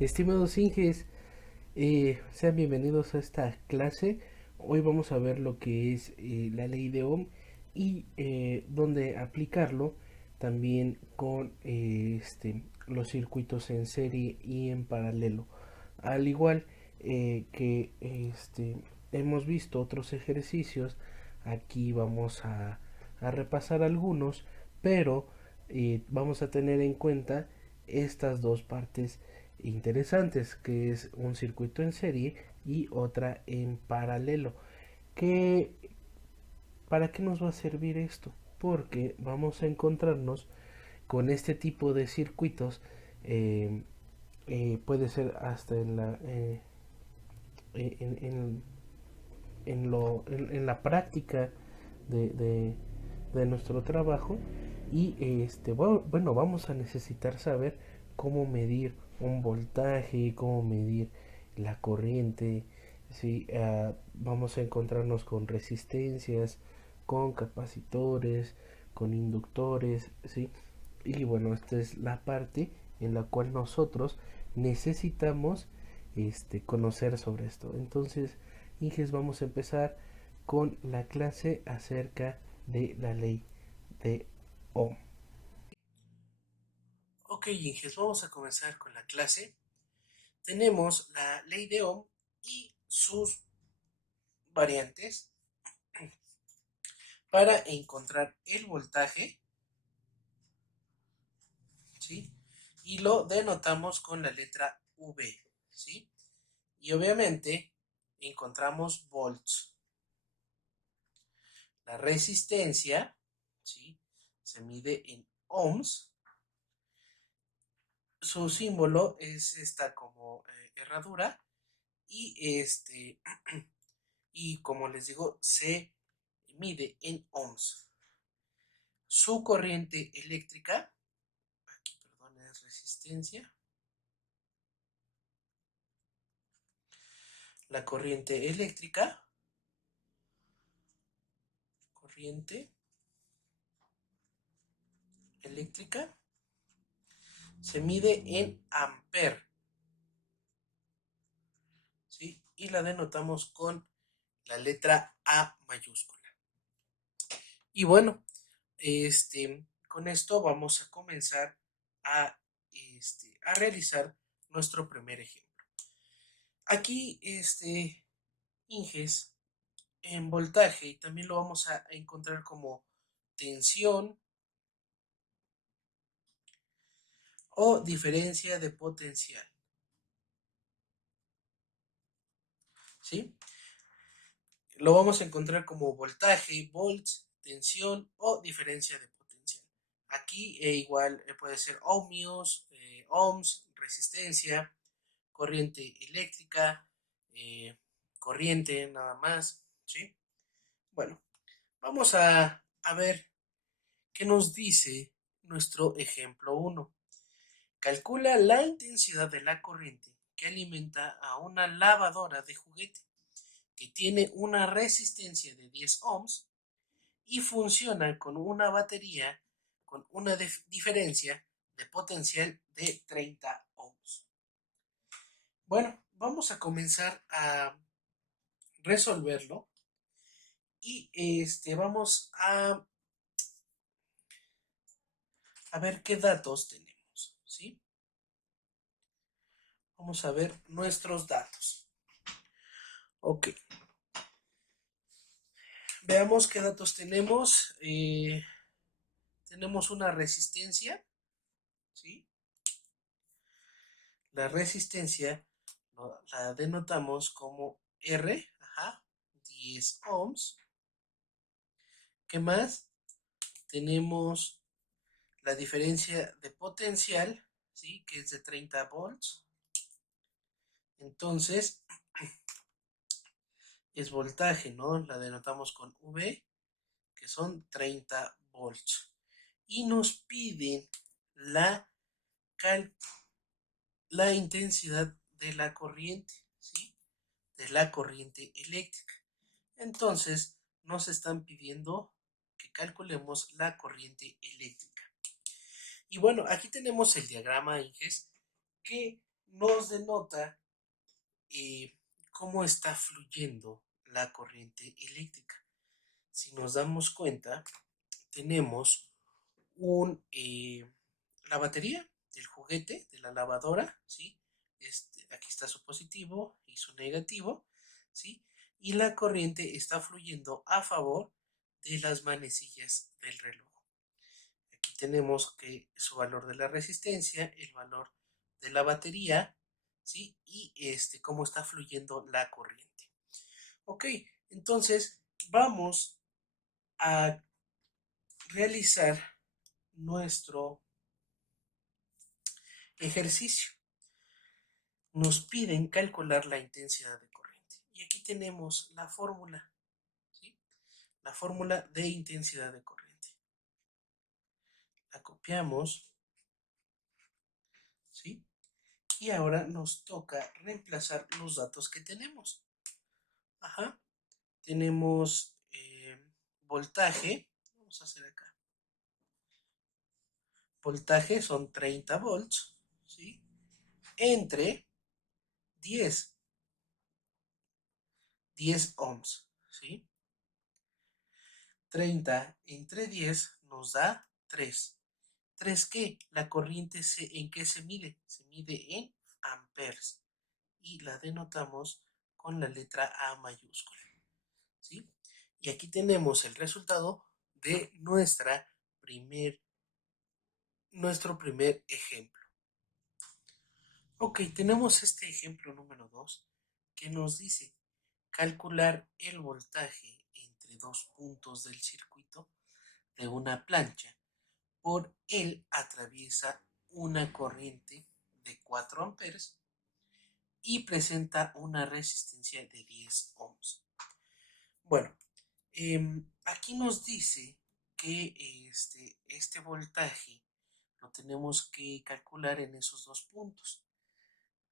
Estimados Inges, sean bienvenidos a esta clase. Hoy vamos a ver lo que es la ley de Ohm y dónde aplicarlo también con los circuitos en serie y en paralelo. Al igual que hemos visto otros ejercicios, aquí vamos a repasar algunos, pero vamos a tener en cuenta estas dos partes interesantes, que es un circuito en serie y otra en paralelo. ¿Qué, ¿Para qué nos va a servir esto? Porque vamos a encontrarnos con este tipo de circuitos, eh, puede ser hasta en, en la práctica de, de, de nuestro trabajo. Y bueno, vamos a necesitar saber cómo medir un voltaje, cómo medir la corriente. ¿Sí? Vamos a encontrarnos con resistencias, con capacitores, con inductores, ¿sí? Y bueno, esta es la parte en la cual nosotros necesitamos conocer sobre esto. Entonces, Inges, vamos a empezar con la clase acerca de la ley de Ohm. Ok, Inges, vamos a comenzar con la clase. Tenemos la ley de Ohm y sus variantes para encontrar el voltaje, ¿sí? Y lo denotamos con la letra V, ¿sí? Y obviamente encontramos volts. La resistencia, ¿sí? Se mide en ohms. Su símbolo es esta como herradura y y como les digo, se mide en ohms. Su corriente eléctrica, aquí perdón, es resistencia. La corriente eléctrica, corriente eléctrica, se mide en amper, ¿sí? Y la denotamos con la letra A mayúscula. Y bueno, con esto vamos a comenzar a, a realizar nuestro primer ejemplo. Aquí, Inges, en voltaje, también lo vamos a encontrar como tensión o diferencia de potencial, ¿sí? Lo vamos a encontrar como voltaje, volts, tensión o diferencia de potencial. Aquí igual puede ser ohmios, ohms, resistencia, corriente eléctrica, eh, corriente nada más, ¿sí? Bueno, vamos a ver qué nos dice nuestro ejemplo uno. Calcula la intensidad de la corriente que alimenta a una lavadora de juguete que tiene una resistencia de 10 ohms y funciona con una batería con una diferencia de potencial de 30 ohms. Bueno, vamos a comenzar a resolverlo y vamos a ver qué datos tenemos, ¿sí? Vamos a ver nuestros datos. Ok, veamos qué datos tenemos. Tenemos una resistencia, ¿sí? La resistencia la denotamos como R, ajá, 10 ohms. ¿Qué más? Tenemos la diferencia de potencial, ¿sí? Que es de 30 volts. Entonces, es voltaje, ¿no? La denotamos con V, que son 30 volts. Y nos piden la, la intensidad de la corriente, ¿sí? De la corriente eléctrica. Entonces, nos están pidiendo que calculemos la corriente eléctrica. Y bueno, aquí tenemos el diagrama, Inges, que nos denota eh, cómo está fluyendo la corriente eléctrica. Si nos damos cuenta, tenemos la batería del juguete, de la lavadora, ¿sí? Aquí está su positivo y su negativo, ¿sí? Y la corriente está fluyendo a favor de las manecillas del reloj. Aquí tenemos que su valor de la resistencia, el valor de la batería, ¿sí? Y cómo está fluyendo la corriente. Ok, entonces vamos a realizar nuestro ejercicio. Nos piden calcular la intensidad de corriente. Y aquí tenemos la fórmula, ¿sí? La fórmula de intensidad de corriente. La copiamos, ¿sí? Y ahora nos toca reemplazar los datos que tenemos. Ajá. Tenemos voltaje. Vamos a hacer acá. Voltaje son 30 volts, ¿sí? Entre 10 ohms, ¿sí? 30 entre 10 nos da 3. ¿3 qué? La corriente ¿en qué se mide? Se mide en amperes y la denotamos con la letra A mayúscula, ¿sí? Y aquí tenemos el resultado de nuestro primer ejemplo. Ok, tenemos este ejemplo número 2 que nos dice calcular el voltaje entre dos puntos del circuito de una plancha. Por él atraviesa una corriente de 4 amperes y presenta una resistencia de 10 ohms. Bueno, aquí nos dice que este voltaje lo tenemos que calcular en esos dos puntos.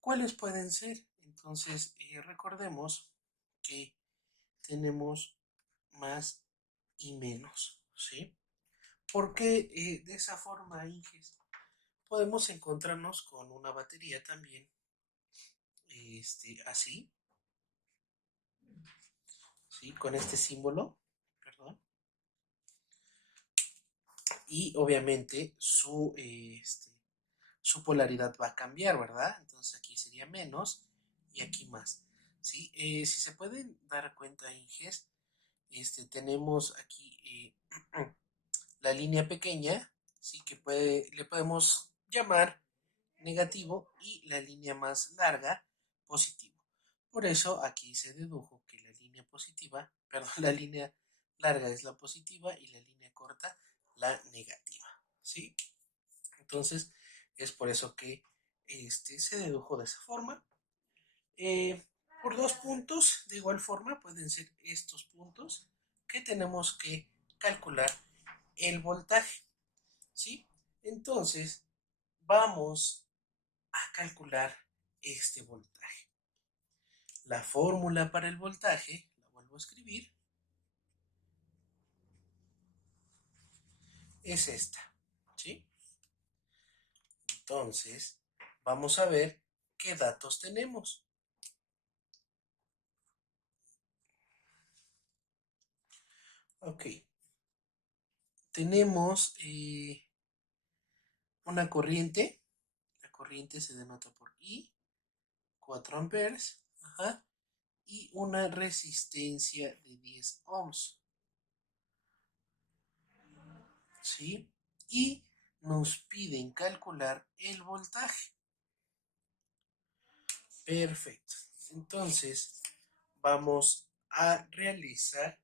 ¿Cuáles pueden ser? Entonces, recordemos que tenemos más y menos, ¿sí? Porque de esa forma, Inges, podemos encontrarnos con una batería también, así, ¿sí? Con este símbolo, perdón, y obviamente su polaridad va a cambiar, ¿verdad? Entonces aquí sería menos y aquí más, ¿sí? Si se pueden dar cuenta, Inges, tenemos aquí la línea pequeña, ¿sí? Que le podemos llamar negativo y la línea más larga positivo. Por eso aquí se dedujo que la línea positiva, perdón, la línea larga es la positiva y la línea corta la negativa, ¿sí? Entonces es por eso que se dedujo de esa forma. Eh, por dos puntos, de igual forma, pueden ser estos puntos que tenemos que calcular el voltaje, ¿sí? Entonces, vamos a calcular este voltaje. La fórmula para el voltaje, la vuelvo a escribir, es esta, ¿sí? Entonces, vamos a ver qué datos tenemos. Ok, tenemos una corriente, la corriente se denota por I, 4 amperes, ajá, y una resistencia de 10 ohms, ¿sí? Y nos piden calcular el voltaje. Perfecto. Entonces, vamos a realizar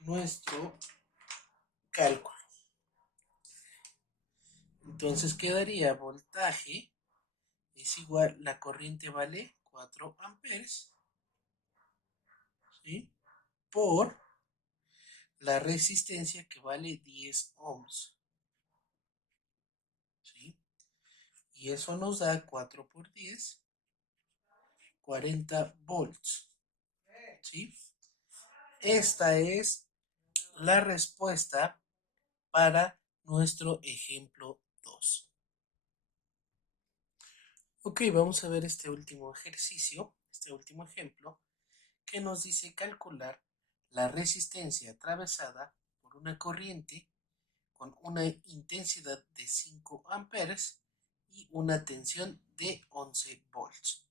nuestro cálculo. Entonces quedaría voltaje es igual, la corriente vale 4 amperes, ¿sí? Por la resistencia que vale 10 ohms, ¿sí? Y eso nos da 4 por 10, 40 volts, ¿sí? Esta es la respuesta para nuestro ejemplo 2. Ok, vamos a ver este último ejercicio, este último ejemplo, que nos dice calcular la resistencia atravesada por una corriente con una intensidad de 5 amperes y una tensión de 11 volts.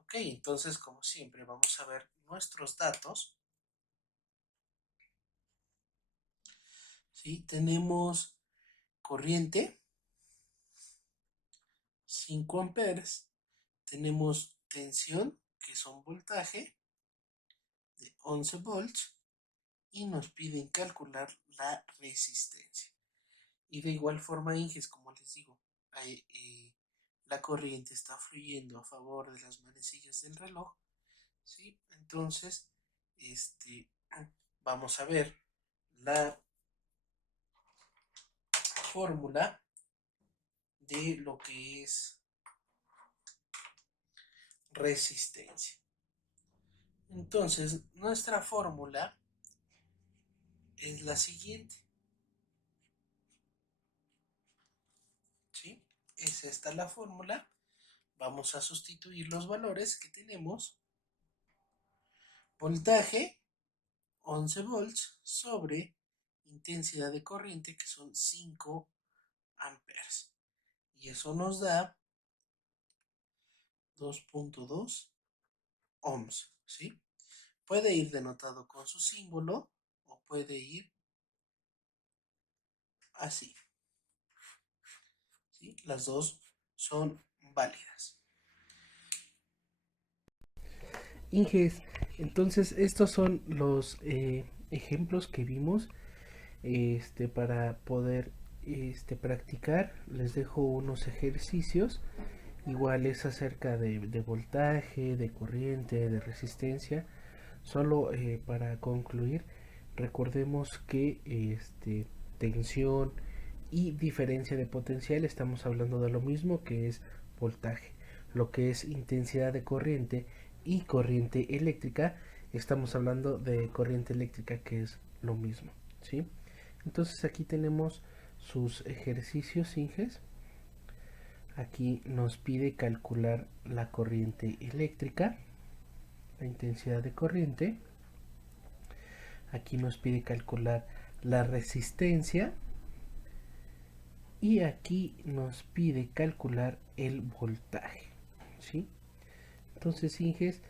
Ok, entonces como siempre vamos a ver nuestros datos. ¿Sí? Tenemos corriente, 5 amperes, tenemos tensión, que son voltaje, de 11 volts, y nos piden calcular la resistencia. Y de igual forma, Inges, como les digo, la corriente está fluyendo a favor de las manecillas del reloj, ¿sí? Entonces, este, vamos a ver la fórmula de lo que es resistencia. Entonces, nuestra fórmula es la siguiente, ¿sí? Es esta la fórmula. Vamos a sustituir los valores que tenemos. Voltaje, 11 volts, sobre intensidad de corriente, que son 5 amperes. Y eso nos da 2.2 ohms, ¿sí? Puede ir denotado con su símbolo o puede ir así, ¿sí? Las dos son válidas. Inges, entonces estos son los ejemplos que vimos para poder practicar. Les dejo unos ejercicios. Igual es acerca de voltaje, de corriente, de resistencia. Solo para concluir, recordemos que tensión y diferencia de potencial estamos hablando de lo mismo, que es voltaje. Lo que es intensidad de corriente y corriente eléctrica, estamos hablando de corriente eléctrica, que es lo mismo, ¿sí? Entonces aquí tenemos sus ejercicios, Inges. Aquí nos pide calcular la corriente eléctrica, la intensidad de corriente. Aquí nos pide calcular la resistencia. Y aquí nos pide calcular el voltaje, ¿sí? Entonces, Inges,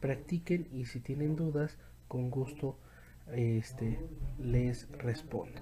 practiquen y si tienen dudas, con gusto les respondo.